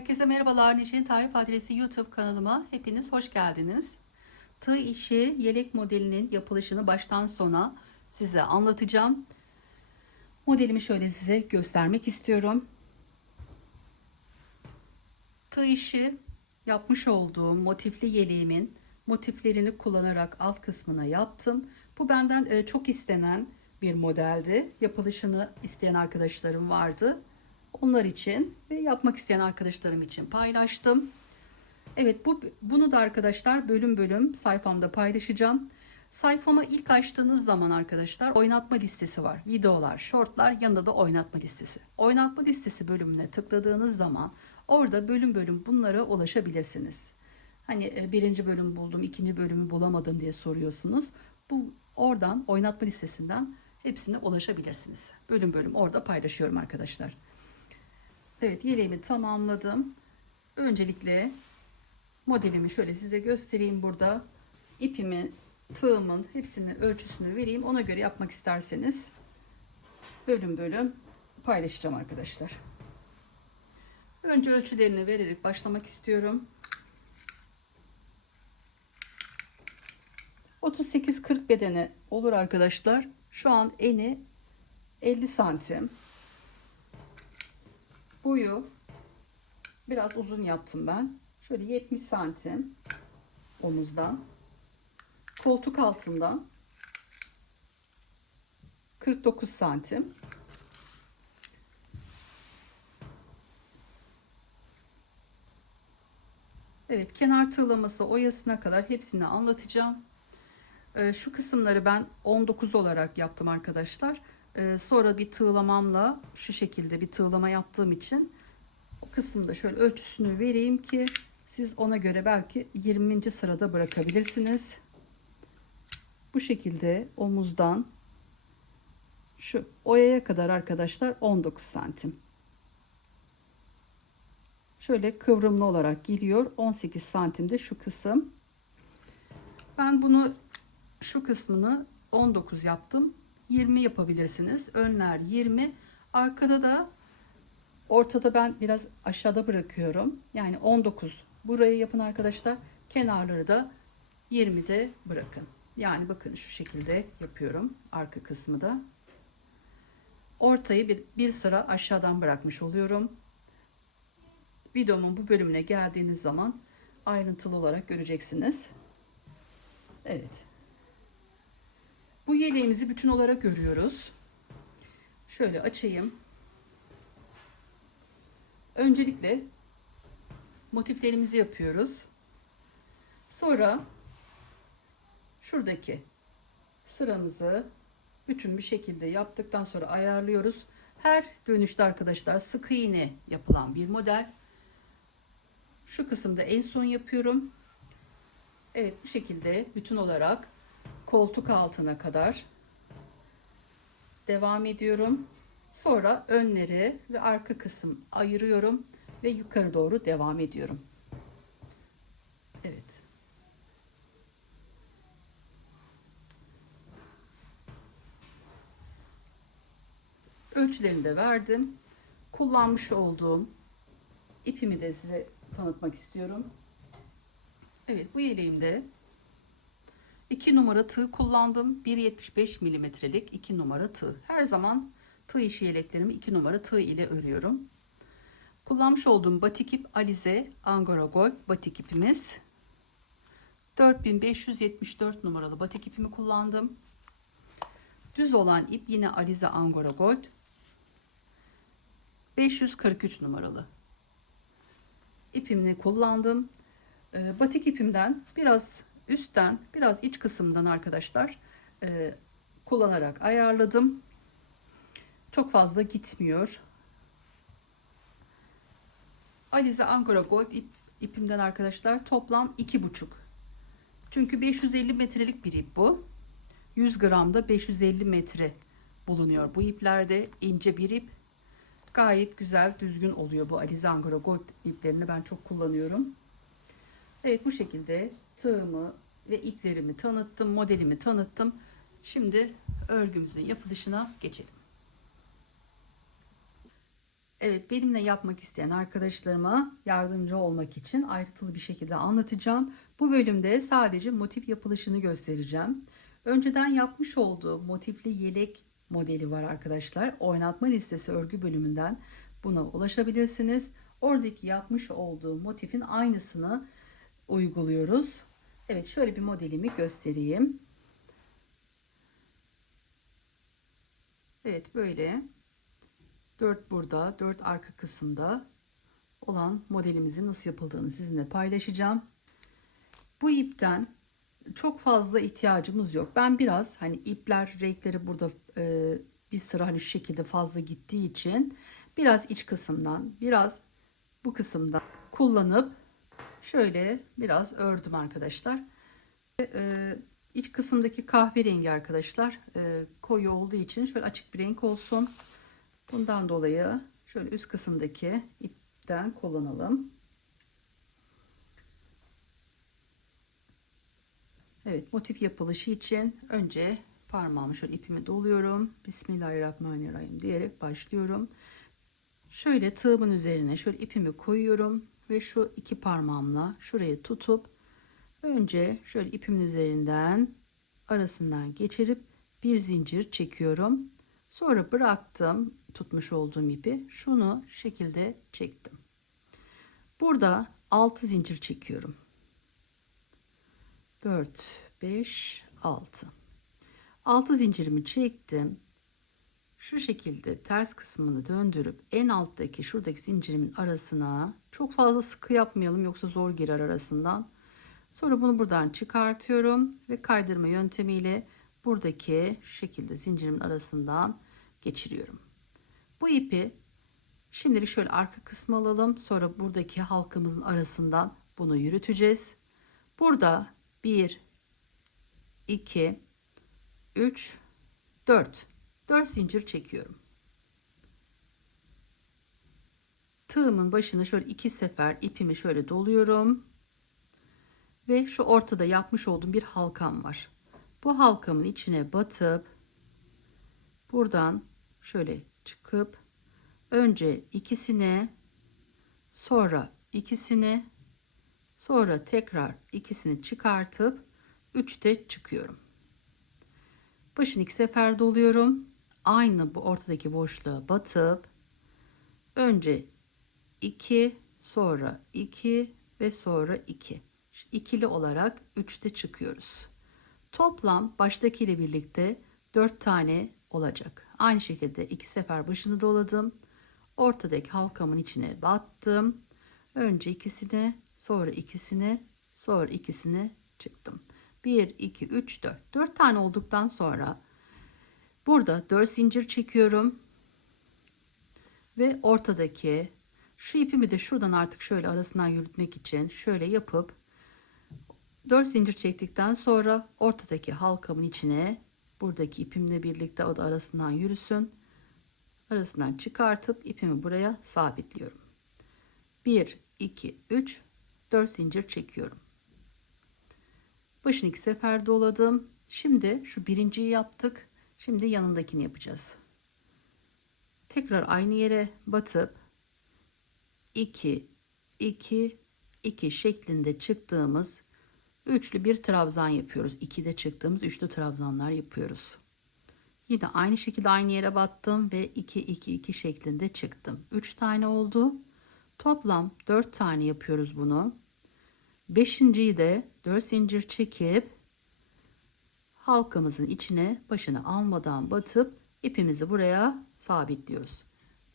Herkese merhabalar. Neşe'nin Tarif Adresi YouTube kanalıma hepiniz hoş geldiniz. Tığ işi yelek modelinin yapılışını baştan sona size anlatacağım. Modelimi şöyle size göstermek istiyorum. Tığ işi yapmış olduğum motifli yeleğimin motiflerini kullanarak alt kısmına yaptım. Bu benden çok istenen bir modeldi. Yapılışını isteyen arkadaşlarım vardı. Onlar için ve yapmak isteyen arkadaşlarım için paylaştım. Evet, bunu da arkadaşlar bölüm bölüm sayfamda paylaşacağım. Sayfama ilk açtığınız zaman arkadaşlar oynatma listesi var. Videolar, shortlar, yanında da oynatma listesi. Oynatma listesi bölümüne tıkladığınız zaman orada bölüm bölüm bunlara ulaşabilirsiniz. Hani birinci bölüm buldum, ikinci bölümü bulamadım diye soruyorsunuz. Oradan oynatma listesinden hepsine ulaşabilirsiniz. Bölüm bölüm orada paylaşıyorum arkadaşlar. Evet, yeleğimi tamamladım. Öncelikle modelimi şöyle size göstereyim burada. İpimi, tığımın hepsinin ölçüsünü vereyim. Ona göre yapmak isterseniz bölüm bölüm paylaşacağım arkadaşlar. Önce ölçülerini vererek başlamak istiyorum. 38-40 bedeni olur arkadaşlar. Şu an eni 50 santim. Boyu biraz uzun yaptım ben. Şöyle 70 santim omuzdan. Koltuk altından 49 santim. Evet, kenar tığlaması oyasına kadar hepsini anlatacağım. Şu kısımları ben 19 olarak yaptım arkadaşlar. Sonra bir tığlamamla şu şekilde bir tığlama yaptığım için o kısımda şöyle ölçüsünü vereyim ki siz ona göre belki 20. sırada bırakabilirsiniz. Bu şekilde omuzdan şu oyaya kadar arkadaşlar 19 santim. Şöyle kıvrımlı olarak geliyor. 18 santimde şu kısım. Ben bunu şu kısmını 19 yaptım. 20 yapabilirsiniz. Önler 20. Arkada da ortada ben biraz aşağıda bırakıyorum. Yani 19 burayı yapın arkadaşlar. Kenarları da 20'de bırakın. Yani bakın şu şekilde yapıyorum. Arka kısmı da. Ortayı bir sıra aşağıdan bırakmış oluyorum. Videomun bu bölümüne geldiğiniz zaman ayrıntılı olarak göreceksiniz. Evet. Bu yeleğimizi bütün olarak örüyoruz. Şöyle açayım. Öncelikle motiflerimizi yapıyoruz. Sonra şuradaki sıramızı bütün bir şekilde yaptıktan sonra ayarlıyoruz. Her dönüşte arkadaşlar sık iğne yapılan bir model. Şu kısımda en son yapıyorum. Evet, bu şekilde bütün olarak koltuk altına kadar devam ediyorum. Sonra önleri ve arka kısım ayırıyorum ve yukarı doğru devam ediyorum. Evet. Ölçülerini de verdim. Kullanmış olduğum ipimi de size tanıtmak istiyorum. Evet, bu yeleğimde 2 numara tığ kullandım. 1,75 milimetrelik 2 numara tığ. Her zaman tığ işi yeleklerimi 2 numara tığ ile örüyorum. Kullanmış olduğum batik ip Alize Angora Gold batik ipimiz. 4574 numaralı batik ipimi kullandım. Düz olan ip yine Alize Angora Gold. 543 numaralı ipimini kullandım. Batik ipimden biraz üstten biraz iç kısımdan arkadaşlar kullanarak ayarladım. Çok fazla gitmiyor. Alize Angora Gold ipimden arkadaşlar toplam 2,5. Çünkü 550 metrelik bir ip bu. 100 gramda 550 metre bulunuyor. Bu iplerde ince bir ip. Gayet güzel, düzgün oluyor bu Alize Angora Gold iplerini ben çok kullanıyorum. Evet, bu şekilde tığımı ve iplerimi tanıttım, modelimi tanıttım. Şimdi örgümüzün yapılışına geçelim. Evet, benimle yapmak isteyen arkadaşlarıma yardımcı olmak için ayrıntılı bir şekilde anlatacağım. Bu bölümde sadece motif yapılışını göstereceğim. Önceden yapmış olduğum motifli yelek modeli var arkadaşlar. Oynatma listesi örgü bölümünden buna ulaşabilirsiniz. Oradaki yapmış olduğum motifin aynısını uyguluyoruz. Evet, şöyle bir modelimi göstereyim. Evet, böyle 4 burada, 4 arka kısımda olan modelimizin nasıl yapıldığını sizinle paylaşacağım. Bu ipten çok fazla ihtiyacımız yok. Ben biraz hani ipler renkleri burada bir sıra hani şu şekilde fazla gittiği için biraz iç kısımdan biraz bu kısımdan kullanıp şöyle biraz ördüm arkadaşlar. İç kısımdaki kahverengi arkadaşlar koyu olduğu için şöyle açık bir renk olsun. Bundan dolayı şöyle üst kısımdaki ipten kullanalım. Evet, motif yapılışı için önce parmağımı şöyle ipimi doluyorum. Bismillahirrahmanirrahim diyerek başlıyorum. Şöyle tığımın üzerine şöyle ipimi koyuyorum ve şu iki parmağımla şurayı tutup önce şöyle ipimin üzerinden arasından geçirip bir zincir çekiyorum. Sonra bıraktım tutmuş olduğum ipi. Şunu şu şekilde çektim. Burada 6 zincir çekiyorum. 4, 5, 6. 6 zincirimi çektim. Şu şekilde ters kısmını döndürüp en alttaki şuradaki zincirimin arasına çok fazla sıkı yapmayalım yoksa zor girer arasından. Sonra bunu buradan çıkartıyorum ve kaydırma yöntemiyle buradaki şu şekilde zincirimin arasından geçiriyorum. Bu ipi şimdilik şöyle arka kısmı alalım. Sonra buradaki halkamızın arasından bunu yürüteceğiz. Burada 1, 2, 3, 4. 4 zincir çekiyorum. Tığımın başını şöyle 2 sefer ipimi şöyle doluyorum. Ve şu ortada yapmış olduğum bir halkam var. Bu halkamın içine batıp buradan şöyle çıkıp önce ikisine, sonra ikisine, sonra tekrar ikisini çıkartıp 3'te çıkıyorum. Başını 2 sefer doluyorum. Aynı bu ortadaki boşluğa batıp önce 2, sonra 2 ve sonra 2. İkili olarak 3'te çıkıyoruz. Toplam baştaki ile birlikte 4 tane olacak. Aynı şekilde 2 sefer başını doladım. Ortadaki halkamın içine battım. Önce ikisine, sonra ikisine, sonra ikisine çıktım. 1, 2, 3, 4. 4 tane olduktan sonra burada 4 zincir çekiyorum. Ve ortadaki şu ipimi de şuradan artık şöyle arasından yürütmek için şöyle yapıp 4 zincir çektikten sonra ortadaki halkamın içine buradaki ipimle birlikte o da arasından yürüsün. Arasından çıkartıp ipimi buraya sabitliyorum. 1, 2, 3, 4 zincir çekiyorum. Başını 2 sefer doladım. Şimdi şu birinciyi yaptık. Şimdi yanındakini yapacağız. Tekrar aynı yere batıp 2, 2, 2 şeklinde çıktığımız üçlü bir trabzan yapıyoruz. 2'de çıktığımız üçlü trabzanlar yapıyoruz. Yine aynı şekilde aynı yere battım ve 2, 2, 2 şeklinde çıktım. 3 tane oldu. Toplam 4 tane yapıyoruz bunu. 5.'yi de 4 zincir çekip halkamızın içine başını almadan batıp ipimizi buraya sabitliyoruz.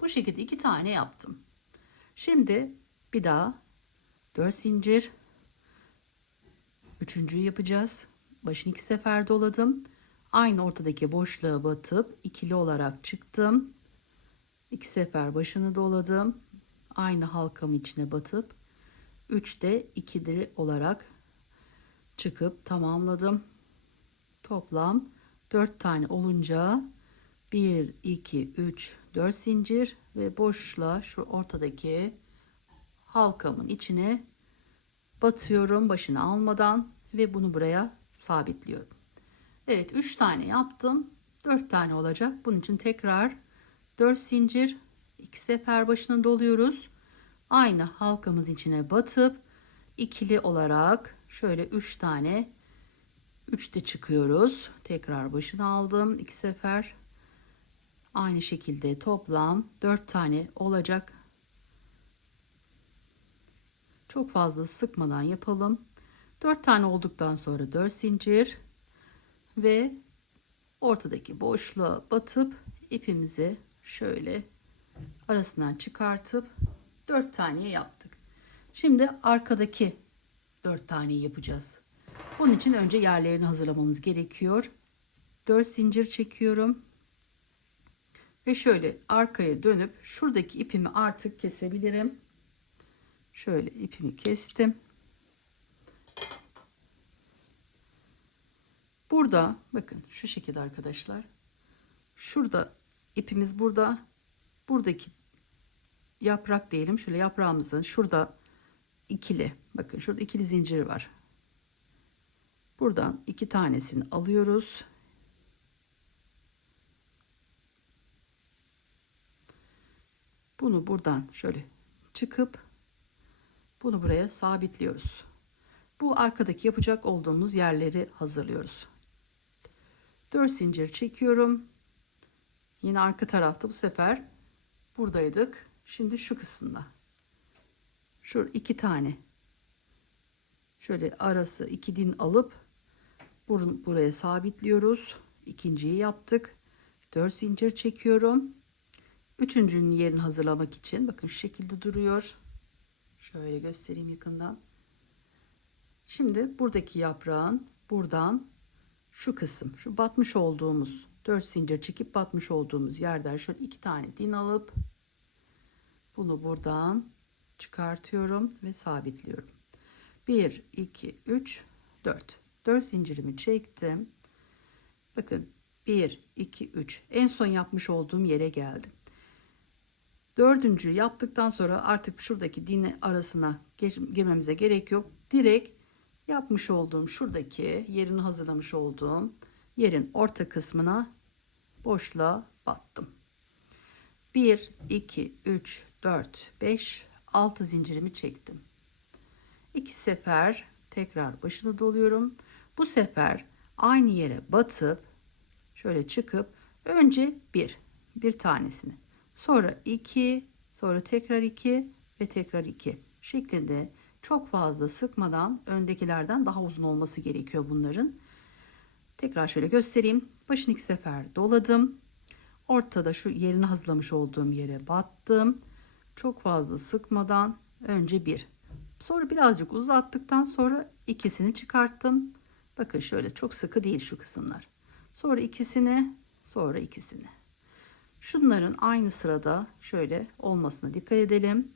Bu şekilde 2 tane yaptım. Şimdi bir daha 4 zincir, üçüncüyü yapacağız. Başını 2 sefer doladım. Aynı ortadaki boşluğa batıp ikili olarak çıktım. 2 sefer başını doladım. Aynı halkamın içine batıp 3'te 2'de olarak çıkıp tamamladım. Toplam 4 tane olunca 1, 2, 3, 4 zincir ve boşluğa şu ortadaki halkamın içine batıyorum başını almadan ve bunu buraya sabitliyorum. Evet, 3 tane yaptım. 4 tane olacak. Bunun için tekrar 4 zincir, 2 sefer başına doluyoruz. Aynı halkamız içine batıp ikili olarak şöyle 3 tane 3 de çıkıyoruz. Tekrar başına aldım 2 sefer. Aynı şekilde toplam 4 tane olacak. Çok fazla sıkmadan yapalım. 4 tane olduktan sonra 4 zincir ve ortadaki boşluğa batıp ipimizi şöyle arasından çıkartıp 4 tane yaptık. Şimdi arkadaki 4 taneyi yapacağız. Bunun için önce yerlerini hazırlamamız gerekiyor. 4 zincir çekiyorum. Ve şöyle arkaya dönüp şuradaki ipimi artık kesebilirim. Şöyle ipimi kestim. Burada bakın şu şekilde arkadaşlar. Şurada ipimiz burada. Buradaki yaprak diyelim. Şöyle yaprağımızın şurada ikili. Bakın şurada ikili zincir var. Buradan 2 tanesini alıyoruz. Bunu buradan şöyle çıkıp bunu buraya sabitliyoruz. Bu arkadaki yapacak olduğumuz yerleri hazırlıyoruz. 4 zincir çekiyorum. Yine arka tarafta bu sefer buradaydık. Şimdi şu kısımda. Şu 2 tane. Şöyle arası 2 din alıp buraya sabitliyoruz. İkinciyi yaptık. 4 zincir çekiyorum. Üçüncünün yerini hazırlamak için bakın şu şekilde duruyor. Şöyle göstereyim yakından. Şimdi buradaki yaprağın buradan şu kısım, şu batmış olduğumuz 4 zincir çekip batmış olduğumuz yerden şöyle 2 tane din alıp bunu buradan çıkartıyorum ve sabitliyorum. 1 2 3 4 4 zincirimi çektim. Bakın 1 2 3 en son yapmış olduğum yere geldim. Dördüncüyü yaptıktan sonra artık şuradaki din arasına girmemize gerek yok. Direkt yapmış olduğum şuradaki yerini hazırlamış olduğum yerin orta kısmına boşluğa battım. 1 2 3 4 5 6 zincirimi çektim. 2 sefer tekrar başını doluyorum. Bu sefer aynı yere batıp şöyle çıkıp önce bir tanesini, sonra 2, sonra tekrar 2 ve tekrar 2 şeklinde çok fazla sıkmadan öndekilerden daha uzun olması gerekiyor bunların. Tekrar şöyle göstereyim. Başını 2 sefer doladım. Ortada şu yerini hazırlamış olduğum yere battım. Çok fazla sıkmadan önce 1. Sonra birazcık uzattıktan sonra ikisini çıkarttım. Bakın şöyle çok sıkı değil şu kısımlar. Sonra ikisini, sonra ikisini. Şunların aynı sırada şöyle olmasına dikkat edelim.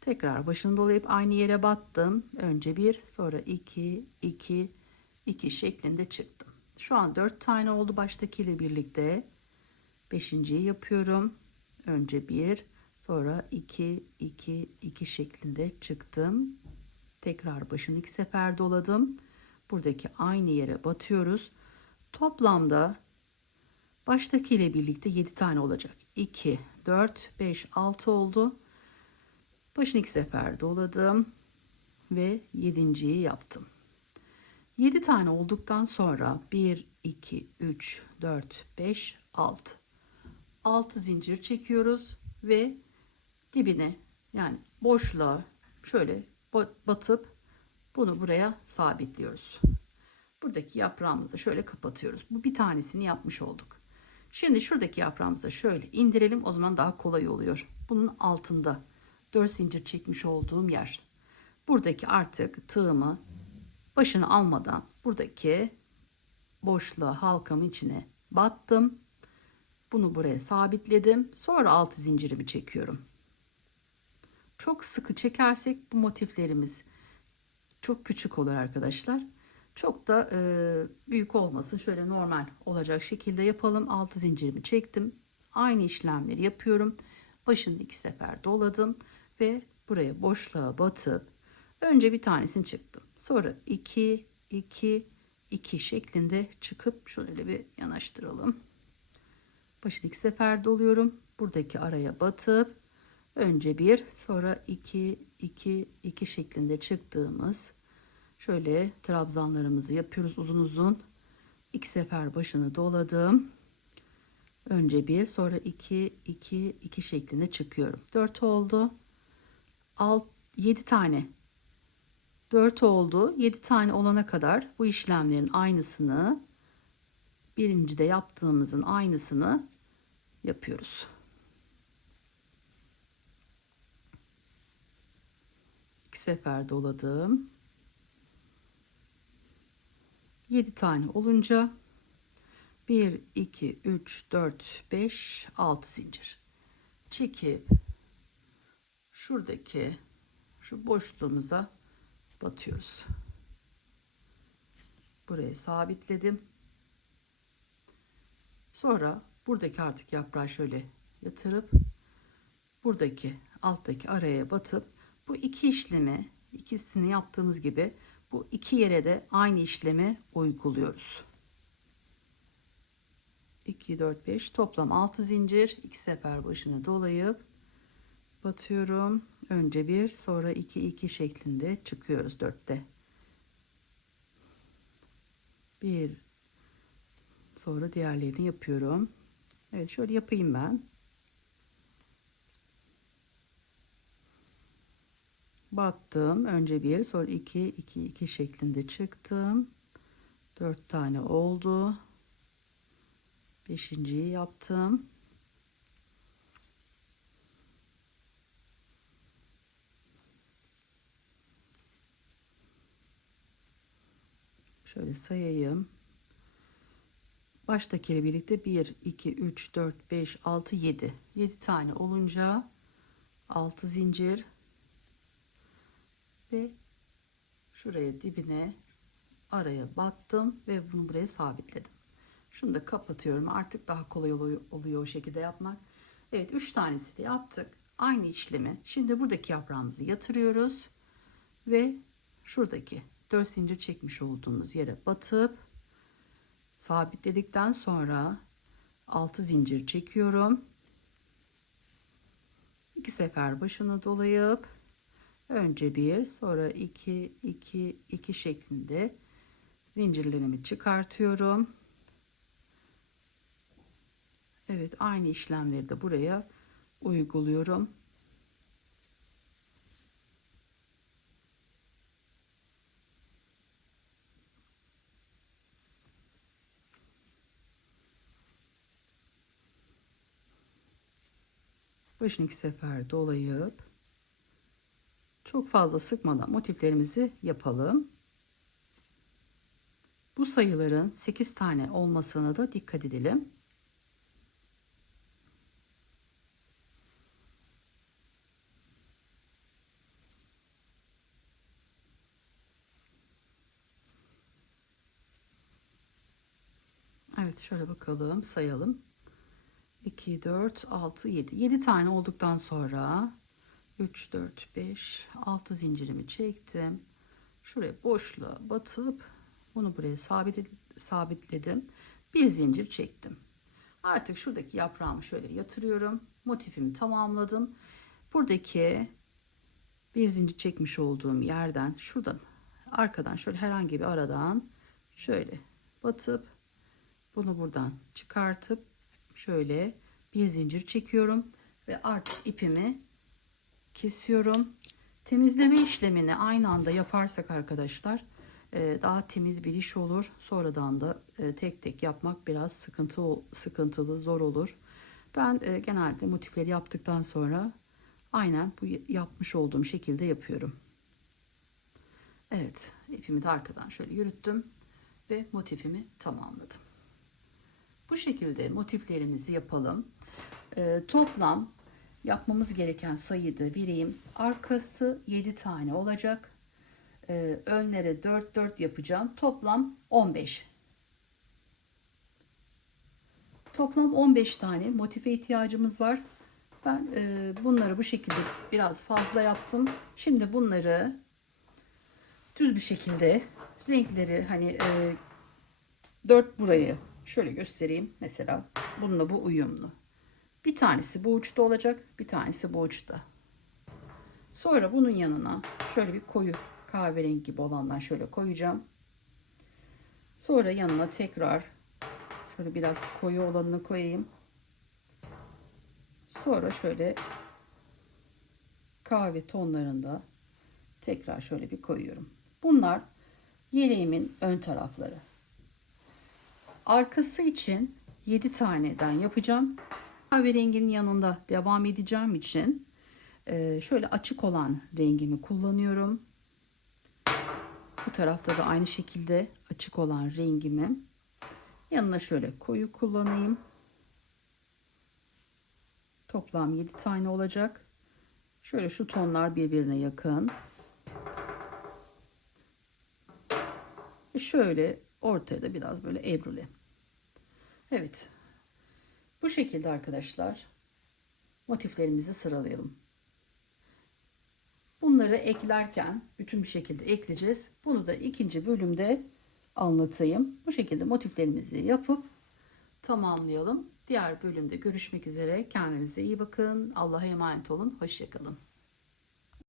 Tekrar başını dolayıp aynı yere battım. Önce 1, sonra 2, 2, 2 şeklinde çıktım. Şu an 4 tane oldu baştakiyle birlikte. 5.'yi yapıyorum. Önce 1, sonra 2, 2, 2 şeklinde çıktım. Tekrar başını 2 sefer doladım. Buradaki aynı yere batıyoruz. Toplamda baştaki ile birlikte 7 tane olacak. 2, 4, 5, 6 oldu. Başını 2 sefer doladım ve 7.'yi yaptım. 7 tane olduktan sonra 1, 2, 3, 4, 5, 6. 6 zincir çekiyoruz ve dibine yani boşluğa şöyle batıp bunu buraya sabitliyoruz. Buradaki yaprağımızı da şöyle kapatıyoruz. Bu bir tanesini yapmış olduk. Şimdi şuradaki yaprağımızı da şöyle indirelim. O zaman daha kolay oluyor. Bunun altında 4 zincir çekmiş olduğum yer. Buradaki artık tığımı başını almadan buradaki boşluğa halkamın içine battım. Bunu buraya sabitledim. Sonra 6 zincirimi çekiyorum. Çok sıkı çekersek bu motiflerimiz çok küçük olur arkadaşlar. Çok da büyük olmasın. Şöyle normal olacak şekilde yapalım. 6 zincirimi çektim. Aynı işlemleri yapıyorum. Başını 2 sefer doladım ve buraya boşluğa batıp önce bir tanesini çıktım. Sonra 2 2 2 şeklinde çıkıp şöyle bir yanaştıralım. Başını 2 sefer doluyorum. buradaki araya batıp önce bir, sonra iki, iki, iki şeklinde çıktığımız şöyle trabzanlarımızı yapıyoruz uzun uzun. 2 sefer başını doladım. Önce bir, sonra 2, 2, 2 şeklinde çıkıyorum. 4 oldu. 7 tane. 4 oldu. 7 tane olana kadar bu işlemlerin aynısını, birincide yaptığımızın aynısını yapıyoruz. 2 sefer doladım. 7 tane olunca 1, 2, 3, 4, 5, 6 zincir çekip şuradaki şu boşluğumuza batıyoruz. Buraya sabitledim. Sonra buradaki artık yaprağı şöyle yatırıp buradaki alttaki araya batıp bu iki işlemi, ikisini yaptığımız gibi bu iki yere de aynı işlemi uyguluyoruz. 2, 4, 5 toplam 6 zincir, 2 sefer başını dolayıp batıyorum. Önce bir, sonra 2, 2 şeklinde çıkıyoruz 4'te. 1, sonra diğerlerini yapıyorum. Evet, şöyle yapayım ben. Battım. Önce bir, sonra 2, 2, 2 şeklinde çıktım. 4 tane oldu. Beşinciyi yaptım. Şöyle sayayım. Baştakiyle birlikte 1, 2, 3, 4, 5, 6, 7. 7 tane olunca 6 zincir ve şuraya dibine araya battım ve bunu buraya sabitledim. Şunu da kapatıyorum. Artık daha kolay oluyor o şekilde yapmak. Evet, 3 tanesi de yaptık. Aynı işlemi. Şimdi buradaki yaprağımızı yatırıyoruz ve şuradaki 4 zincir çekmiş olduğumuz yere batıp sabitledikten sonra 6 zincir çekiyorum. 2 sefer başını dolayıp önce bir, sonra 2, 2, 2 şeklinde zincirlerimi çıkartıyorum. Evet, aynı işlemleri de buraya uyguluyorum. Başını 2 sefer dolayıp çok fazla sıkmadan motiflerimizi yapalım. Bu sayıların 8 tane olmasına da dikkat edelim. Evet, şöyle bakalım, sayalım. 2, 4, 6, 7. 7 tane olduktan sonra 3, 4, 5, 6 zincirimi çektim. Şuraya boşluğa batıp bunu buraya sabitledim. Bir zincir çektim. Artık şuradaki yaprağımı şöyle yatırıyorum. Motifimi tamamladım. Buradaki bir zincir çekmiş olduğum yerden şuradan arkadan şöyle herhangi bir aradan şöyle batıp bunu buradan çıkartıp şöyle bir zincir çekiyorum ve artık ipimi kesiyorum. Temizleme işlemini aynı anda yaparsak arkadaşlar daha temiz bir iş olur. Sonradan da tek tek yapmak biraz sıkıntılı, zor olur. Ben genelde motifleri yaptıktan sonra aynen bu yapmış olduğum şekilde yapıyorum. Evet, ipimi de arkadan şöyle yürüttüm ve motifimi tamamladım. Bu şekilde motiflerimizi yapalım. Toplam yapmamız gereken sayıyı da vereyim. Arkası 7 tane olacak. Önlere 4 4 yapacağım. Toplam 15. Toplam 15 tane motife ihtiyacımız var. Ben bunları bu şekilde biraz fazla yaptım. Şimdi bunları düz bir şekilde renkleri hani 4 burayı şöyle göstereyim. Mesela bununla bu uyumlu. Bir tanesi bu uçta olacak, bir tanesi bu uçta. Sonra bunun yanına şöyle bir koyu kahverengi gibi olandan şöyle koyacağım. Sonra yanına tekrar şöyle biraz koyu olanını koyayım. Sonra şöyle kahve tonlarında tekrar şöyle bir koyuyorum. Bunlar yeleğimin ön tarafları. Arkası için 7 taneden yapacağım. Kahverenginin yanında devam edeceğim için şöyle açık olan rengimi kullanıyorum. Bu tarafta da aynı şekilde açık olan rengimi yanına şöyle koyu kullanayım. Toplam 7 tane olacak. Şöyle şu tonlar birbirine yakın. Şöyle ortaya da biraz böyle ebruli. Evet. Bu şekilde arkadaşlar motiflerimizi sıralayalım. Bunları eklerken bütün bir şekilde ekleyeceğiz. Bunu da ikinci bölümde anlatayım. Bu şekilde motiflerimizi yapıp tamamlayalım. Diğer bölümde görüşmek üzere. Kendinize iyi bakın. Allah'a emanet olun. Hoşça kalın.